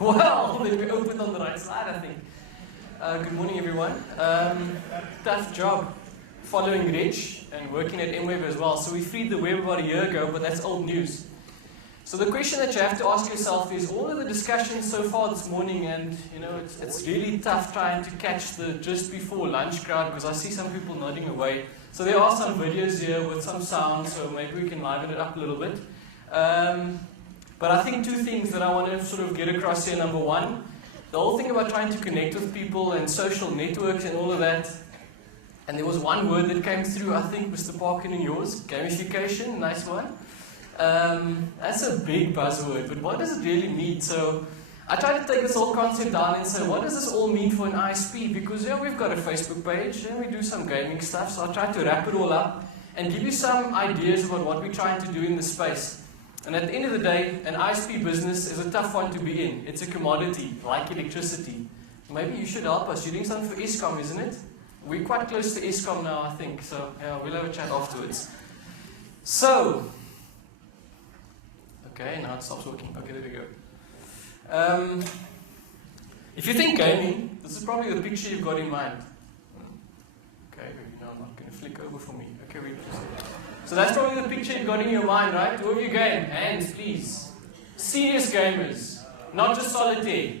Well, then we opened on the right slide, I think. Good morning, everyone. Tough job following Rich and working at MWeb as well. So we freed the web about a year ago, but that's old news. So the question that you have to ask yourself is, all of the discussions so far this morning, and you know, it's really tough trying to catch the just before lunch crowd, because I see some people nodding away. So there are some videos here with some sound, so maybe we can liven it up a little bit. But I think two things that I want to sort of get across here. Number one, the whole thing about trying to connect with people and social networks and all of that. And there was one word that came through, I think, Mr. Parkin and yours, gamification, nice one. That's a big buzzword, but what does it really mean? So I tried to take this whole concept down and say, what does this all mean for an ISP? Because yeah, we've got a Facebook page and we do some gaming stuff, so I tried to wrap it all up and give you some ideas about what we're trying to do in the space. And at the end of the day, an ISP business is a tough one to be in. It's a commodity, like electricity. Maybe you should help us. You're doing something for Eskom, isn't it? We're quite close to Eskom now, I think. So yeah, we'll have a chat afterwards. So, okay, now it stops working. Okay, there we go. If you think gaming, this is probably the picture you've got in mind. Okay, no, I'm not going to flick over for me. Okay, we So that's probably the picture you've got in your mind, right? Who have you game? Hands, please. Serious gamers, not just solitaire.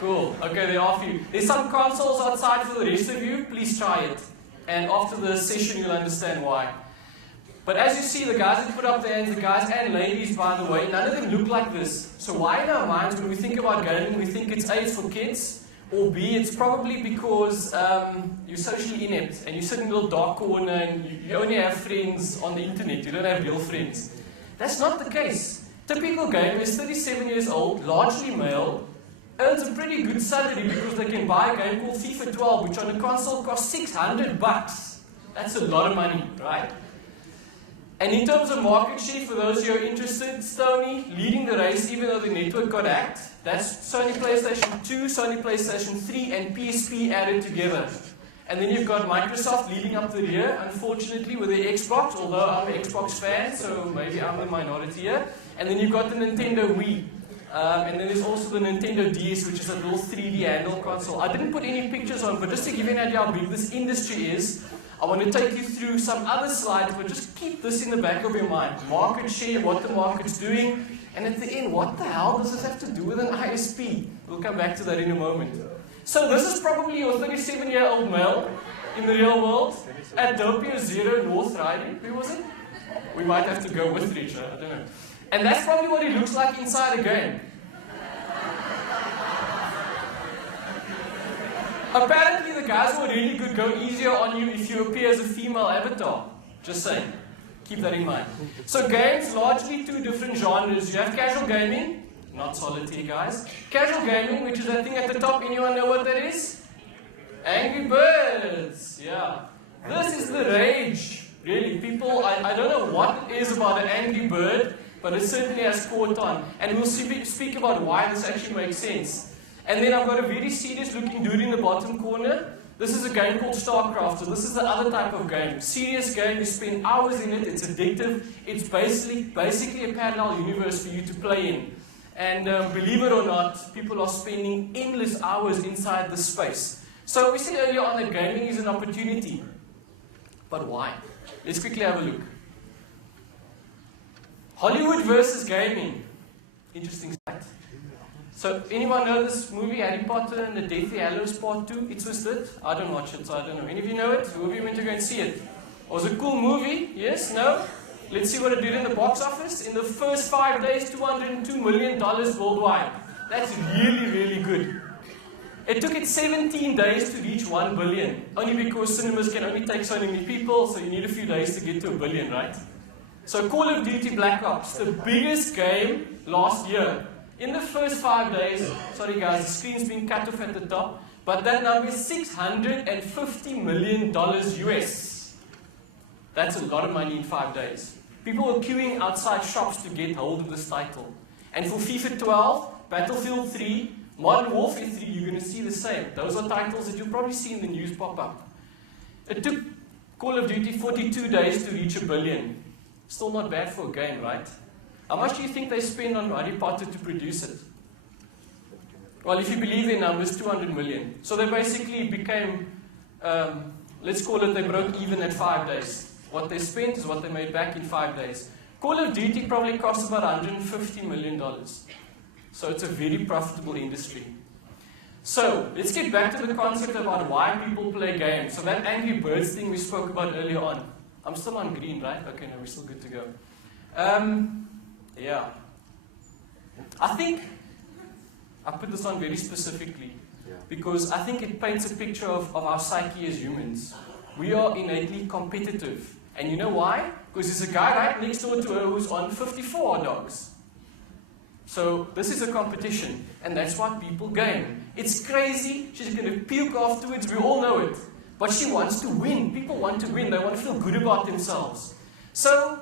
Cool. Okay, there are a few. There's some consoles outside for the rest of you. Please try it. And after the session, you'll understand why. But as you see, the guys that put up their hands, the guys and ladies, by the way, none of them look like this. So why in our minds, when we think about gaming, we think it's A, it's for kids, or B, it's probably because you're socially inept and you sit in a little dark corner and you only have friends on the internet, you don't have real friends. That's not the case. Typical gamer is 37 years old, largely male, earns a pretty good salary because they can buy a game called FIFA 12, which on a console costs $600. That's a lot of money, right? And in terms of market share, for those who are interested, Stony leading the race even though the network got hacked. That's Sony PlayStation 2, Sony PlayStation 3 and PSP added together. And then you've got Microsoft leading up the rear, unfortunately, with the Xbox, although I'm an Xbox fan, so maybe I'm the minority here. And then you've got the Nintendo Wii. And then there's also the Nintendo DS, which is a little 3D handle console. I didn't put any pictures on, but just to give you an idea how big this industry is, I want to take you through some other slides, but just keep this in the back of your mind. Market share, what the market's doing, and at the end, what the hell does this have to do with an ISP? We'll come back to that in a moment. So this is probably your 37-year-old male in the real world at Doppio Zero North Riding. Who was it? We might have to go with Richard, I don't know. And that's probably what he looks like inside a game. Apparently the guys who are really good go easier on you if you appear as a female avatar. Just saying. Keep that in mind. So games, largely two different genres. You have casual gaming, not solitaire guys. Casual gaming, which is that thing at the top. Anyone know what that is? Angry Birds. Yeah. This is the rage. Really, people, I don't know what it is about an Angry Bird, but it certainly has caught on. And we'll speak about why this actually makes sense. And then I've got a very serious looking dude in the bottom corner. This is a game called StarCraft. So this is the other type of game. Serious game, you spend hours in it, it's addictive. It's basically a parallel universe for you to play in. And believe it or not, people are spending endless hours inside this space. So we said earlier on that gaming is an opportunity. But why? Let's quickly have a look. Hollywood versus gaming. Interesting fact. So, anyone know this movie, Harry Potter and the Deathly Hallows Part 2? It was it? I don't watch it, so I don't know. Any of you know it? Who of you went to go and see it? Was it a cool movie? Yes? No? Let's see what it did in the box office. In the first 5 days, $202 million worldwide. That's really, really good. It took it 17 days to reach 1 billion. Only because cinemas can only take so many people, so you need a few days to get to 1 billion, right? So Call of Duty Black Ops, the biggest game last year. In the first 5 days, sorry guys, the screen's been cut off at the top, but that number is $650 million US. That's a lot of money in 5 days. People were queuing outside shops to get hold of this title. And for FIFA 12, Battlefield 3, Modern Warfare 3, you're going to see the same. Those are titles that you'll probably see in the news pop up. It took Call of Duty 42 days to reach 1 billion. Still not bad for a game, right? How much do you think they spend on Harry Potter to produce it? Well, if you believe their numbers, 200 million. So they basically became, let's call it, they broke even at 5 days. What they spent is what they made back in 5 days. Call of Duty probably costs about $150 million. So it's a very profitable industry. So let's get back to the concept about why people play games. So that Angry Birds thing we spoke about earlier on. I'm still on green, right? Okay, no, we're still good to go. Yeah. I think I put this on very specifically because I think it paints a picture of our psyche as humans. We are innately competitive. And you know why? Because there's a guy right next door to her who's on 54 dogs. So this is a competition, and that's why people game. It's crazy, she's going to puke afterwards, we all know it. But she wants to win. People want to win, they want to feel good about themselves. So,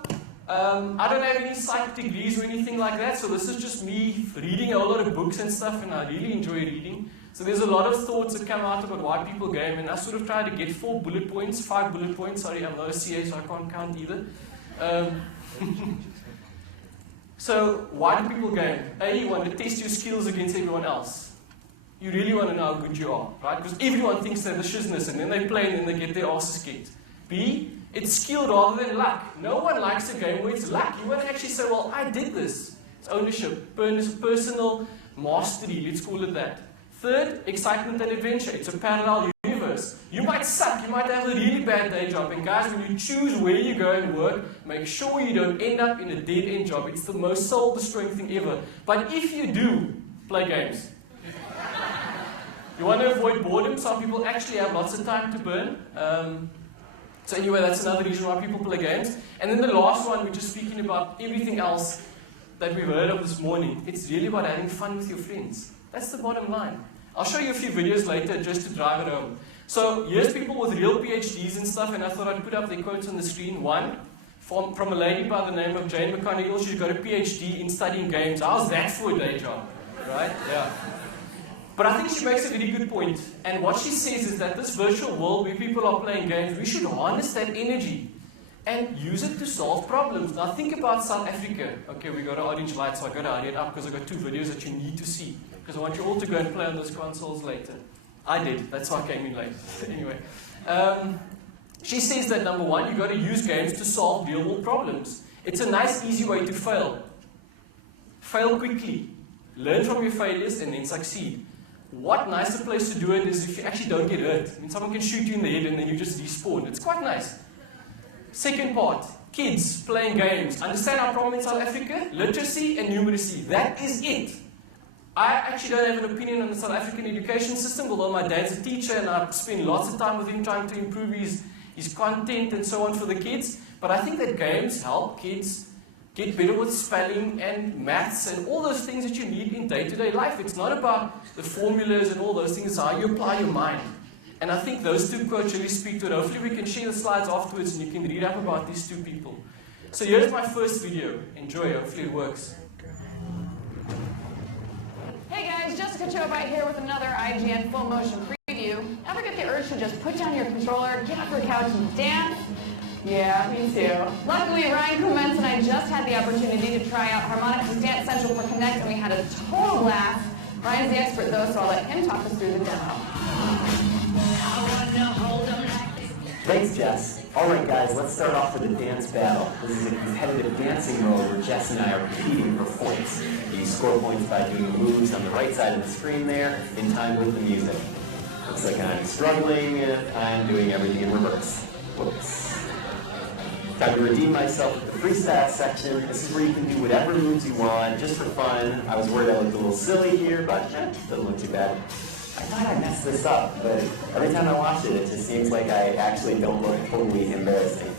I don't have any psych degrees or anything like that, so this is just me reading a whole lot of books and stuff, and I really enjoy reading. So there's a lot of thoughts that come out about why people game, and I sort of try to get 5 bullet points. Sorry, I'm not a CA, so I can't count either. So, why do people game? A, you want to test your skills against everyone else. You really want to know how good you are, right? Because everyone thinks they're the shizness, and then they play and then they get their asses kicked. B, it's skill rather than luck. No one likes a game where it's luck. You want to actually say, well, I did this. It's ownership, personal mastery, let's call it that. Third, excitement and adventure. It's a parallel universe. You might suck, you might have a really bad day job, and guys, when you choose where you go and work, make sure you don't end up in a dead-end job. It's the most soul-destroying thing ever. But if you do, play games. You want to avoid boredom. Some people actually have lots of time to burn. So anyway, that's another reason why people play games. And then the last one, which is speaking about everything else that we've heard of this morning, it's really about having fun with your friends. That's the bottom line. I'll show you a few videos later just to drive it home. So here's people with real PhDs and stuff, and I thought I'd put up their quotes on the screen. One, from a lady by the name of Jane McConaughey. She's got a PhD in studying games. How's that for a day job? Right? Yeah. But I think she makes a very good point. And what she says is that this virtual world where people are playing games, we should harness that energy and use it to solve problems. Now think about South Africa. Okay, we got an orange light, so I got to hurry it up because I got 2 videos that you need to see. Because I want you all to go and play on those consoles later. I did, that's why I came in late. Anyway. She says that number 1, you've got to use games to solve real world problems. It's a nice, easy way to fail. Fail quickly. Learn from your failures and then succeed. What nicer place to do it is if you actually don't get hurt. I mean, someone can shoot you in the head and then you just respawn. It's quite nice. Second part, kids playing games. Understand our problem in South Africa? Literacy and numeracy. That is it. I actually don't have an opinion on the South African education system, although my dad's a teacher and I spend lots of time with him trying to improve his content and so on for the kids. But I think that games help kids get better with spelling and maths and all those things that you need in day-to-day life. It's not about the formulas and all those things, it's how you apply your mind. And I think those 2 quotes really speak to it. Hopefully we can share the slides afterwards and you can read up about these 2 people. So here's my first video. Enjoy, hopefully it works. Hey guys, Jessica Chobite here with another IGN full motion preview. Ever get the urge to just put down your controller, get off your couch and dance? Yeah, me too. Luckily, Ryan Clements and I just had the opportunity to try out Harmonix's Dance Central for Connect, and we had a total blast. Ryan's the expert though, so I'll let him talk us through the demo. Thanks, Jess. Alright guys, let's start off with a dance battle. This is a competitive dancing mode where Jess and I are competing for points. You score points by doing the moves on the right side of the screen there, in time with the music. Looks like I'm struggling and I'm doing everything in reverse. Whoops. Time to redeem myself with the freestyle section. This is where you can do whatever moves you want, just for fun. I was worried I looked a little silly here, but doesn't look too bad. I thought I messed this up, but every time I watch it, it just seems like I actually don't look totally embarrassing.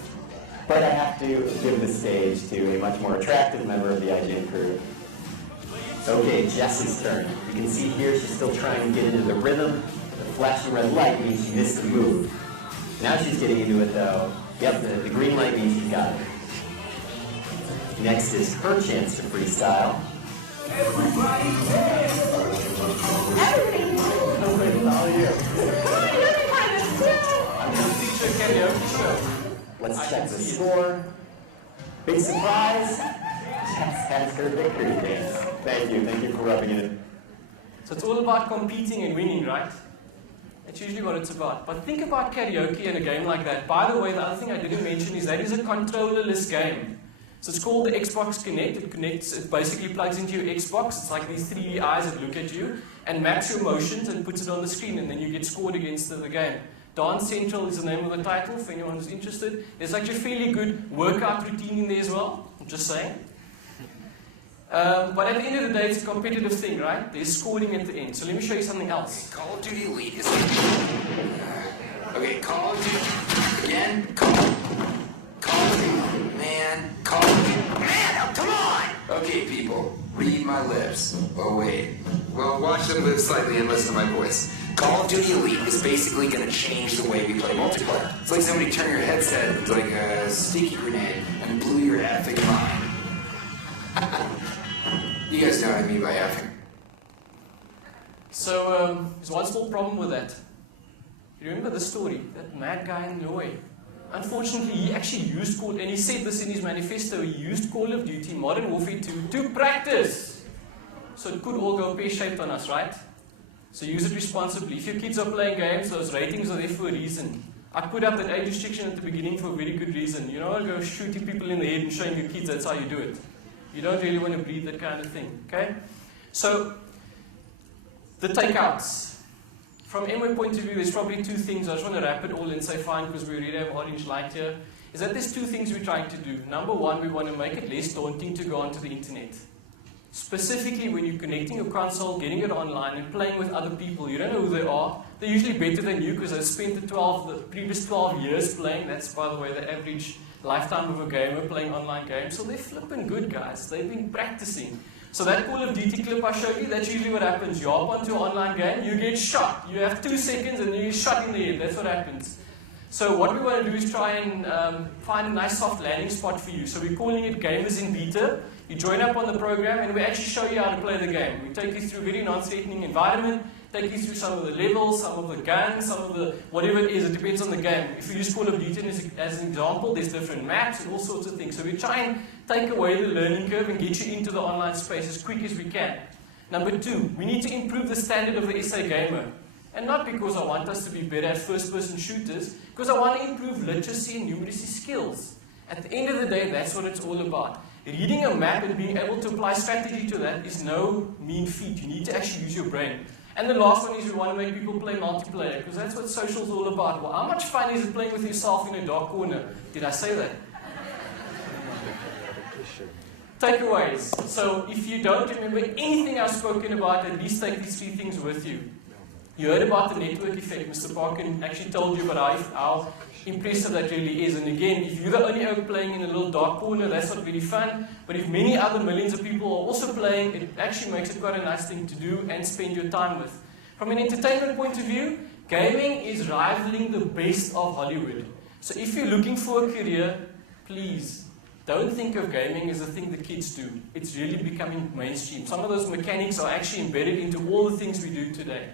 But I have to give the stage to a much more attractive member of the IGN crew. Okay, Jess's turn. You can see here she's still trying to get into the rhythm. The flashing red light means she missed the move. Now she's getting into it though. Yep, the green light means she's got it. Next is her chance to freestyle. Everybody dance! All you. Come on, you're gonna find this too! I'm the teacher karaoke. Let's check the score. Big surprise! Jess has her victory dance. Thank you for rubbing it in. So it's all about competing and winning, right? That's usually what it's about. But think about karaoke in a game like that. By the way, the other thing I didn't mention is that is a controllerless game. So it's called the Xbox Connect. It basically plugs into your Xbox. It's like these 3D eyes that look at you and maps your motions and puts it on the screen, and then you get scored against the game. Dance Central is the name of the title for anyone who's interested. There's actually a fairly good workout routine in there as well. I'm just saying. But at the end of the day, it's a competitive thing, right? There's scoring at the end. So let me show you something else. Call of Duty Elite is... Okay, Call of Duty... Again? Call of Duty... Man, Call of Duty... Man, come on! Okay, people, read my lips. Oh, wait. Well, watch them live slightly and listen to my voice. Call of Duty Elite is basically going to change the way we play multiplayer. It's like somebody turned your headset into like a sticky grenade and blew your effing mind. You guys know what I mean by effing. So, there's one small problem with that. You remember the story? That mad guy in Norway. Unfortunately, he actually used Call, and he said this in his manifesto, he used Call of Duty Modern Warfare 2 to practice. So it could all go pear-shaped on us, right? So use it responsibly. If your kids are playing games, those ratings are there for a reason. I put up an age restriction at the beginning for a very good reason. You don't want to go shooting people in the head and showing your kids that's how you do it. You don't really want to breed that kind of thing, okay? So, the takeouts. From MWeb point of view, there's probably two things. I just want to wrap it all and say fine because we already have orange light here. Is that there's two things we're trying to do. Number one, we want to make it less daunting to go onto the internet. Specifically when you're connecting your console, getting it online and playing with other people. You don't know who they are. They're usually better than you because they've spent the previous 12 years playing. That's, by the way, the average lifetime of a gamer playing online games. So they're flipping good, guys. They've been practicing. So that Call of Duty clip I showed you, that's usually what happens. You hop onto an online game, you get shot. You have 2 seconds and then you're shot in the head. That's what happens. So what we want to do is try and find a nice soft landing spot for you. So we're calling it Gamers in Beta. You join up on the program and we actually show you how to play the game. We take you through a very non-threatening environment, take you through some of the levels, some of the guns, some of the whatever it is. It depends on the game. If you use Call of Duty as an example, there's different maps and all sorts of things. So we try and take away the learning curve and get you into the online space as quick as we can. Number 2, we need to improve the standard of the SA gamer. And not because I want us to be better at first-person shooters, because I want to improve literacy and numeracy skills. At the end of the day, that's what it's all about. Reading a map and being able to apply strategy to that is no mean feat. You need to actually use your brain. And the last one is we want to make people play multiplayer, because that's what social is all about. Well, how much fun is it playing with yourself in a dark corner? Did I say that? Takeaways. So if you don't remember anything I've spoken about, at least take these 3 things with you. You heard about the network effect. Mr. Parkin actually told you about how impressive that really is. And again, if you're the only oak playing in a little dark corner, that's not really fun. But if many other millions of people are also playing, it actually makes it quite a nice thing to do and spend your time with. From an entertainment point of view, gaming is rivaling the best of Hollywood. So if you're looking for a career, please don't think of gaming as a thing the kids do. It's really becoming mainstream. Some of those mechanics are actually embedded into all the things we do today.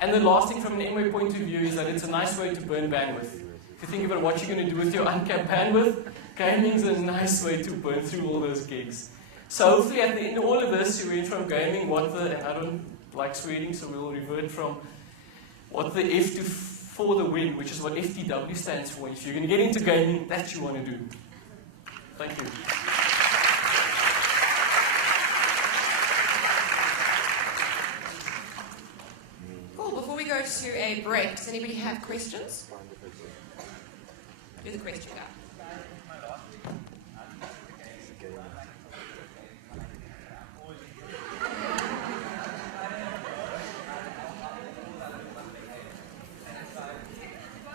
And the last thing from an MWeb point of view is that it's a nice way to burn bandwidth. If you think about what you're going to do with your uncapped bandwidth, gaming is a nice way to burn through all those gigs. So hopefully at the end of all of this, you went from gaming, and I don't like swearing, so we'll revert from what the F to for the win, which is what FTW stands for. If you're going to get into gaming, that's what you want to do. Thank you. Before we go to a break, does anybody have questions? Do the question guy.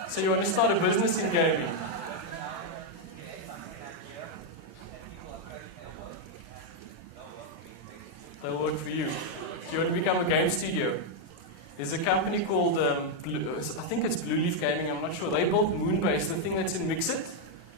So you want to start a business in gaming? That'll work for you. Do you want to become a game studio? There's a company called, I think it's Blue Leaf Gaming, I'm not sure. They built Moonbase, the thing that's in Mixit,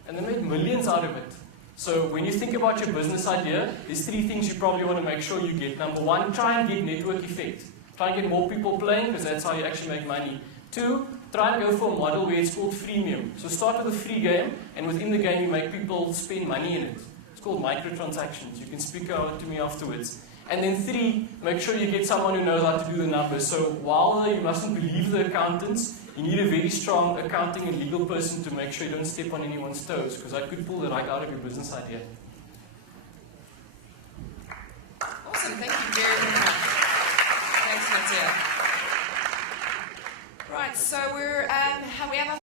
and they made millions out of it. So when you think about your business idea, there's 3 things you probably want to make sure you get. Number 1, try and get network effect. Try and get more people playing, because that's how you actually make money. 2, try and go for a model where it's called freemium. So start with a free game, and within the game you make people spend money in it. It's called microtransactions. You can speak out to me afterwards. And then 3, make sure you get someone who knows how to do the numbers. So while you mustn't believe the accountants, you need a very strong accounting and legal person to make sure you don't step on anyone's toes, because I could pull the rug out of your business idea. Awesome, thank you very much. Thanks, Naither. Right, so we have a